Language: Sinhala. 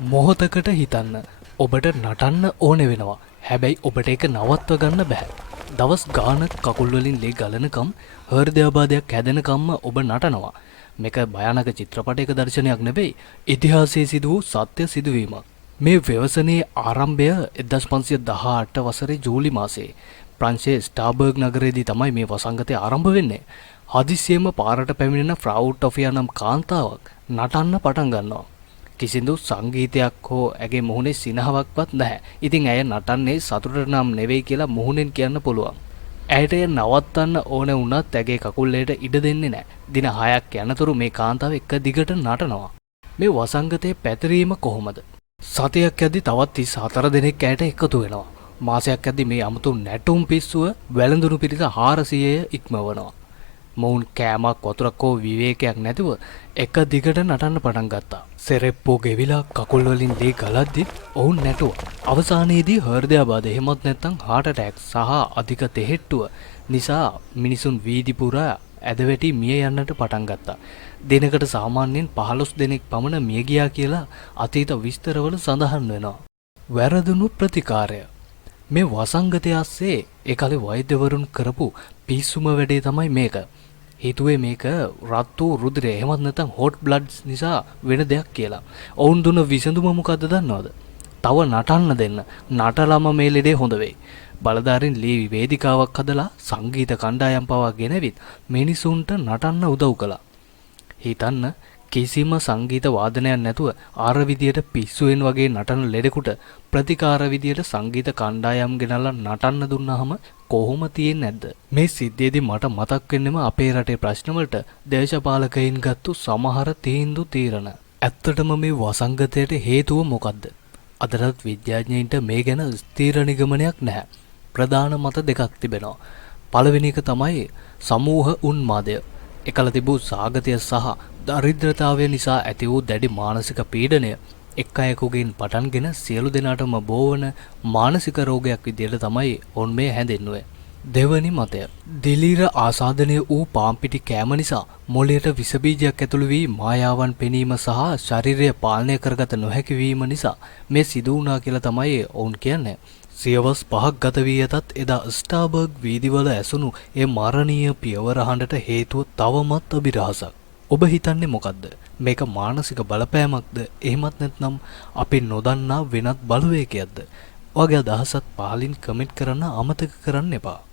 මොහොතකට හිතන්න ඔබට නටන්න ඕන වෙනවා. හැබැයි ඔබට ඒක නවත්ව ගන්න බෑ. දවස් ගානක් කකුල් වලින් ලේ ගලනකම් හෘදයාබාධයක් හැදෙනකම්ම ඔබ නටනවා. මේක භයානක චිත්‍රපටයක දර්ශනයක් නෙවෙයි. ඉතිහාසයේ සිදු වූ සත්‍ය සිදුවීමක්. මේ ව්‍යවසනයේ ආරම්භය 1518 වසරේ ජූලි මාසයේ ප්‍රංශයේ ස්ටාබර්ග් නගරයේදී තමයි මේ වසංගතය ආරම්භ වෙන්නේ. හදිසියෙම පාරට පැමිණෙන ෆ්‍රාව් ටොෆියා නම් කාන්තාවක් නටන්න පටන් ගන්නවා. කිසිදු සංගීතයක් හෝ ඇගේ මුහුණේ සිනහවක්වත් නැහැ. ඉතින් ඇය නටන්නේ සතුටට නම් නෙවෙයි කියලා මුහුණෙන් කියන්න පුළුවන්. ඇයට එය නවත්තන්න ඕන වුණත් ඇගේ කකුල්ලේට ඉඩ දෙන්නේ නැහැ. දින 6ක් යනතුරු මේ කාන්තාව එක දිගට නටනවා. මේ වසංගතයේ පැතිරීම කොහොමද? සතියක් යද්දි තවත් 34 දෙනෙක් ඇයට එකතු වෙනවා. මාසයක් යද්දි මේ අමුතු නැටුම් පිස්සුව වැළඳුණු පිරිස 400 ඉක්මවනවා. මොවුන් කෑමක් වතුරක් හෝ විවේකයක් නැතිව එක දිගට නටන්න පටන් ගත්තා. සෙරෙප්පෝ ගෙවිලා කකුල් වලින් ලේ ගලද්දිත් ඔවුන් නැටුවා. අවසානයේදී හෘදයාබාධ එහෙමත් නැත්නම් heart attack සහ අධික තෙහෙට්ටුව නිසා මිනිසුන් වීදි පුරා ඇදවැටි මිය යන්නට පටන් ගත්තා. දිනකට සාමාන්‍යයෙන් 15 දෙනෙක් පමණ මිය ගියා කියලා අතීත විස්තරවල සඳහන් වෙනවා. වැරදුණු ප්‍රතිකාරය. මේ වසංගතය ASCII ඒ කාලේ වෛද්‍යවරුන් කරපු පිස්සුම වැඩේ තමයි මේක. හිතුවේ මේක රත් වූ රුධිරය එහෙමත් නැත්නම් හොට් බ්ලඩ්ස් නිසා වෙන දෙයක් කියලා. ඔවුන් දුන්න විසඳුම මොකද්ද දන්නවද? තව නටන්න දෙන්න. නටලම මේ ලෙඩේ හොඳ වෙයි. බලධාරීන් ලී වේදිකාවක් හදලා සංගීත කණ්ඩායම් පවා ගෙනවිත් මිනිසුන්ට නටන්න උදව් කළා. හිතන්න කිසිම සංගීත වාදනයක් නැතුව ආර විදියට පිස්සුවෙන් වගේ නටන ලෙඩෙකුට ප්‍රතිකාර විදියට සංගීත කණ්ඩායම් ගෙනල්ලා නටන්න දුන්නාම කොහොම තියෙන්නේ නැද්ද? මේ සිද්ධියේදී මට මතක් වෙන්නෙම අපේ රටේ ප්‍රශ්න වලට දේශපාලකයින් ගත්තු සමහර තීරණ. ඇත්තටම මේ වසංගතයට හේතුව මොකද්ද? අදටත් විද්‍යාඥයින්ට මේ ගැන ස්ථීර නිගමනයක් නැහැ. ප්‍රධාන මත දෙකක් තිබෙනවා. පළවෙනි එක තමයි සමූහ උන්මාදය. එකල තිබූ සාගතය සහ දරිද්‍රතාවය නිසා ඇති වූ දැඩි මානසික පීඩනය එක් අයෙකුගෙන් පටන්ගෙන සියලු දෙනාටම බෝවන මානසික රෝගයක් විදියට තමයි ඔවුන් මේ හැඳින්වුවේ. දෙවනි මතය. දිලීර ආසාදනය වූ පාම්පිටි කෑම නිසා මොළයට විස බීජයක් ඇතුළු වී මායාවන් පෙනීම සහ ශරීරය පාලනය කරගත නොහැකි වීම නිසා මේ සිදු වුණා කියලා තමයි ඔවුන් කියන්නේ. සියවස් 5ක් ගත වී ඇතත් එදා ස්ටාබර්ග් වීදිවල ඇසුණු ඒ මරණීය පියවර හඬට හේතුව තවමත් අභිරහසක්. ඔබ හිතන්නේ මොකද්ද? මේක මානසික බලපෑමක්ද? එහෙමත් නැත්නම් අපි නොදන්නා වෙනත් බලවේගයක්ද? ඔයාගේ අදහසත් පහලින් කමෙන්ට් කරන්න අමතක කරන්න එපා.